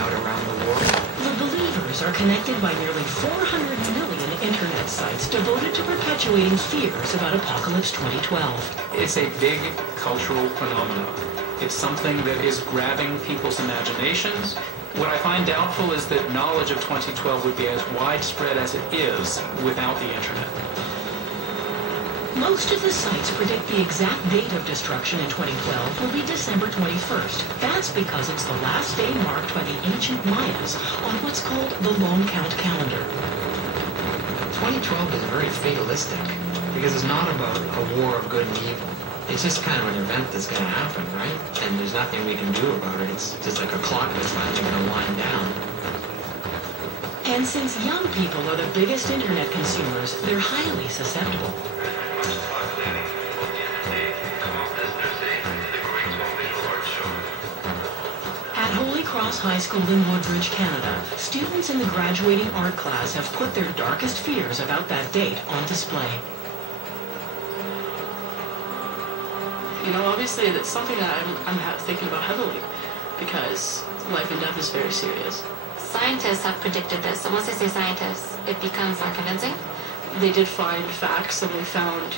out around the world. The believers are connected by nearly 400 million internet sites devoted to perpetuating fears about Apocalypse 2012. It's a big cultural phenomenon. It's something that is grabbing people's imaginations. What I find doubtful is that knowledge of 2012 would be as widespread as it is without the internet. Most of the sites predict the exact date of destruction in 2012 will be December 21st. That's because it's the last day marked by the ancient Mayas on what's called the long count calendar. 2012 is very fatalistic because it's not about a war of good and evil. It's just kind of an event that's going to happen, right? And there's nothing we can do about it. It's just like a clock that's finally going to wind down. And since young people are the biggest internet consumers, they're highly susceptible. At Holy Cross High School in Woodbridge, Canada, students in the graduating art class have put their darkest fears about that date on display. You know, obviously that's something that I'm thinking about heavily because life and death is very serious. Scientists have predicted this, and once they say scientists, it becomes more convincing. They did find facts and they found,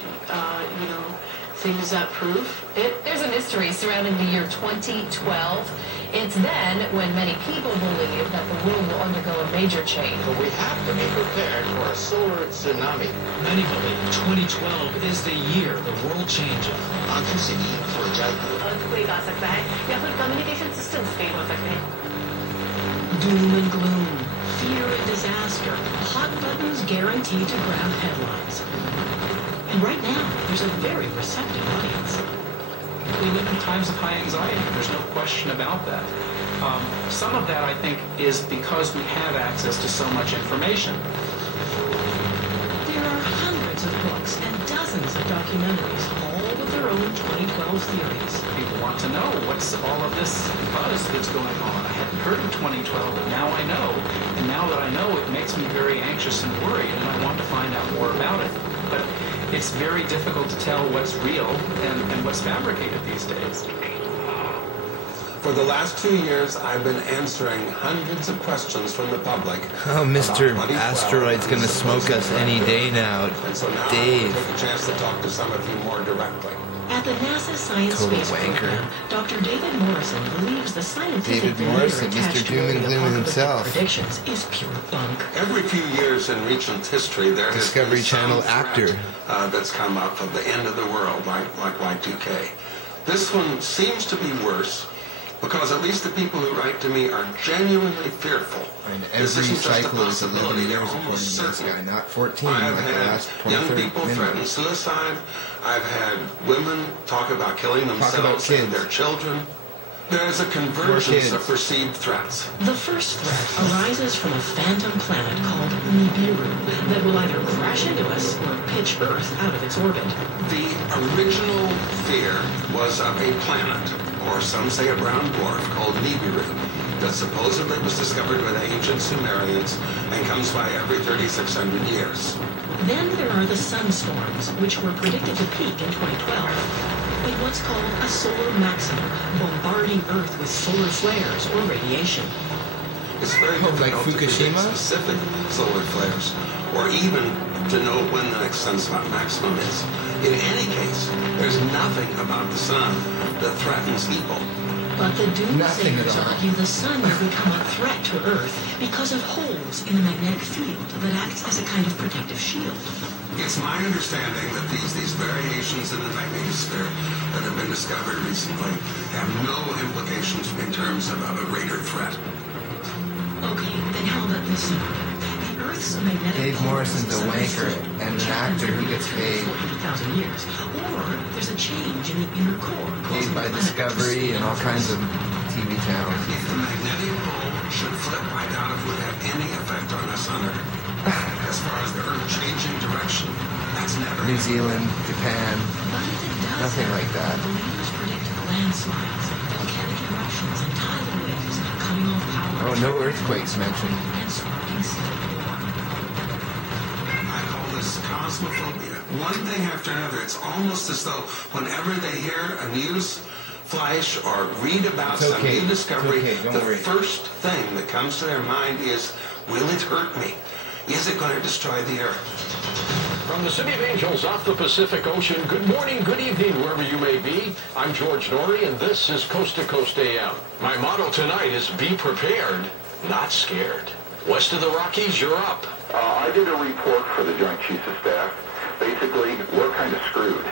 things that prove it. There's a mystery surrounding the year 2012. It's then when many people believe that the world will undergo a major change. But we have to be prepared for a solar tsunami. Many believe 2012 is the year the world changes. Earthquake आ सकता है या फिर communication systems fail हो सकते हैं. Doom and gloom, fear and disaster, hot buttons guaranteed to grab headlines. And right now, there's a very receptive audience. We live in times of high anxiety. There's no question about that. Some of that, I think, is because we have access to so much information. There are hundreds of books and dozens of documentaries, all with their own 2012 theories. People want to know what's all of this buzz that's going on. I hadn't heard of 2012, but now I know. And now that I know, it makes me very anxious and worried, and I want to find out more about it. But it's very difficult to tell what's real and what's fabricated these days. For the last 2 years, I've been answering hundreds of questions from the public. Oh, Mr. Asteroid's gonna smoke us any day now. And so now Dave. I'm going to take a chance to talk to some of you more directly. At the NASA Science Total Space wanker. Program, Dr. David Morrison believes the scientific David veneer Morrison, attached Mr. to Doom and the Gloom apocalyptic himself. predictions is pure bunk. Every few years in recent history, there has Discovery been some Channel threat, actor. That's come up of the end of the world, like Y2K. This one seems to be worse because at least the people who write to me are genuinely fearful. And This every isn't just a cycle is 11 possibility, they're years according almost to this certain. guy, not 14 I've like the had last young 23rd people minute. threaten suicide. I've had women talk about killing about themselves and kids. their children. There's a convergence of perceived threats. The first threat arises from a phantom planet called Nibiru that will either crash into us or pitch Earth out of its orbit. The original fear was of a planet, or some say a brown dwarf, called Nibiru, that supposedly was discovered by the ancient Sumerians and comes by every 3,600 years. Then there are the sunstorms, which were predicted to peak in 2012. In what's called a solar maximum, bombarding Earth with solar flares or radiation. It's very like difficult to predict Fukushima? specific solar flares, or even to know when the next sunspot maximum is. In any case, there's nothing about the sun that threatens people. But the Nothing at doomsayers all. argue the sun will become a threat to Earth because of holes in the magnetic field that acts as a kind of protective shield. It's my understanding that these variations in the magnetosphere that have been discovered recently have no implications in terms of a greater threat. Okay, then how about this scenario? The Earth's magnetic Dave pole Morrison's a is wanker field, and which an actor happens who gets every paid. 400,000 years. Or there's a change in the inner core. Paid causing by the planet to Discovery spin and all off kinds its- of TV channels. If the magnetic pole should flip, I doubt it would have any effect on us on Earth. As far as the Earth changing direction, that's never New Zealand, Japan, But if it does nothing happen, like that. believers predict landslides, volcanic eruptions, and tidal waves, cutting off power. Oh, no earthquakes mentioned. And sparking civil war. I call this cosmophobia. One thing after another, it's almost as though whenever they hear a news flash or read about some new discovery, the first thing that comes to their mind is, will it hurt me? Is it going to destroy the Earth? From the City of Angels off the Pacific Ocean, good morning, good evening, wherever you may be. I'm George Norrie, and this is Coast to Coast AM. My motto tonight is be prepared, not scared. West of the Rockies, you're up. I did a report for the Joint Chiefs of Staff. Basically, we're kind of screwed.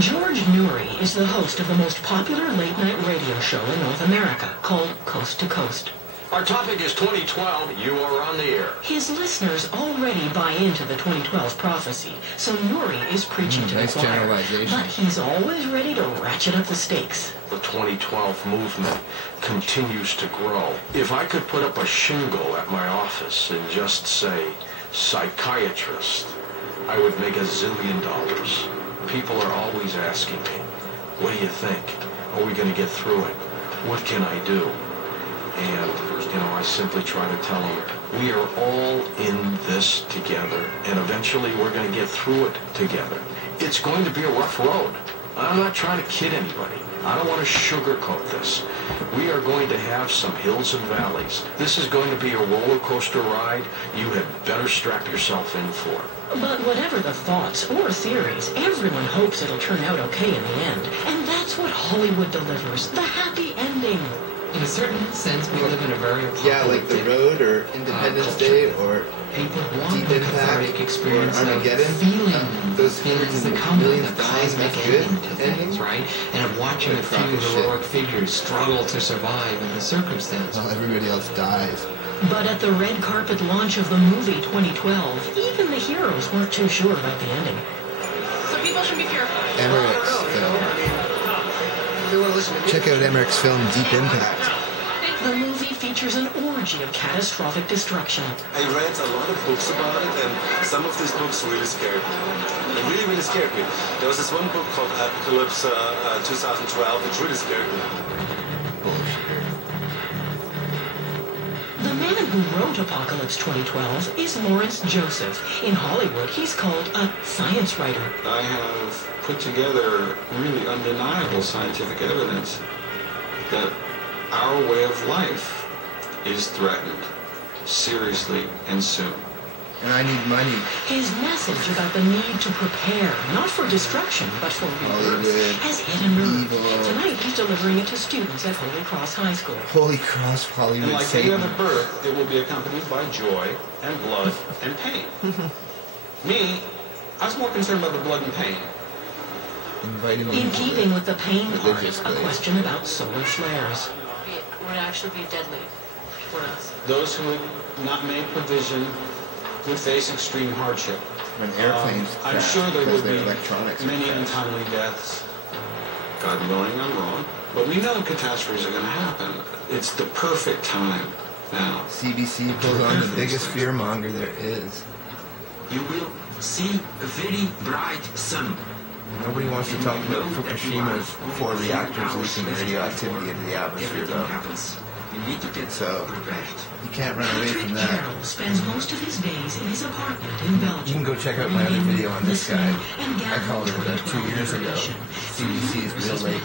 George Norrie is the host of the most popular late-night radio show in North America, called Coast to Coast. Our topic is 2012. You are on the air. His listeners already buy into the 2012 prophecy, so Norrie is preaching to the choir. But he's always ready to ratchet up the stakes. The 2012 movement continues to grow. If I could put up a shingle at my office and just say, psychiatrist, I would make $1 zillion. People are always asking me, what do you think? Are we going to get through it? What can I do? And, I simply try to tell them, we are all in this together, and eventually we're going to get through it together. It's going to be a rough road. I'm not trying to kid anybody. I don't want to sugarcoat this. We are going to have some hills and valleys. This is going to be a roller coaster ride you had better strap yourself in for. But whatever the thoughts or theories, everyone hopes it'll turn out okay in the end. And that's what Hollywood delivers, the happy ending. In a certain sense, we live in a very apocalyptic, like The Road or Independence Day or people want Deep the Impact cathartic experience or Armageddon. of feeling Those feelings that come millions with the of times cosmic that's good ending to things, right? And of watching a few heroic figures struggle to survive in the circumstance. While everybody else dies. But at the red carpet launch of the movie 2012, even the heroes weren't too sure about the ending. So people should be fearful. Emmerich's film. Check out Emmerich's film Deep Impact. The movie features an orgy of catastrophic destruction. I read a lot of books about it, and some of these books really scared me. It really, really scared me. There was this one book called Apocalypse 2012, which really scared me. The man who wrote Apocalypse 2012 is Lawrence Joseph. In Hollywood, he's called a science writer. I have put together really undeniable scientific evidence that our way of life is threatened seriously and soon. And I need money. His message about the need to prepare, not for destruction, but for rebirth, has hit a nerve. Tonight he's delivering it to students at Holy Cross High School. Holy Cross Hollywood. And like any other birth, it will be accompanied by joy and blood and pain. Me, I was more concerned about the blood and pain. In keeping with the pain part, a question about solar flares. Would actually be deadly for us. Those who had not made provision would face extreme hardship. When airplanes I'm sure there would be electronics many untimely deaths. God willing, I'm wrong. But we know catastrophes are going to happen. It's the perfect time now. CBC pulls on the biggest fearmonger there is. You will see a very bright sun. Nobody wants to talk about Fukushima's 4 reactors leaking radioactivity into the atmosphere, though. So, you can't run away from that. Carroll spends most of his days in his apartment in Belgium. You can go check out my other video on this guy. I called it about 2 years ago. CBC's Real Late.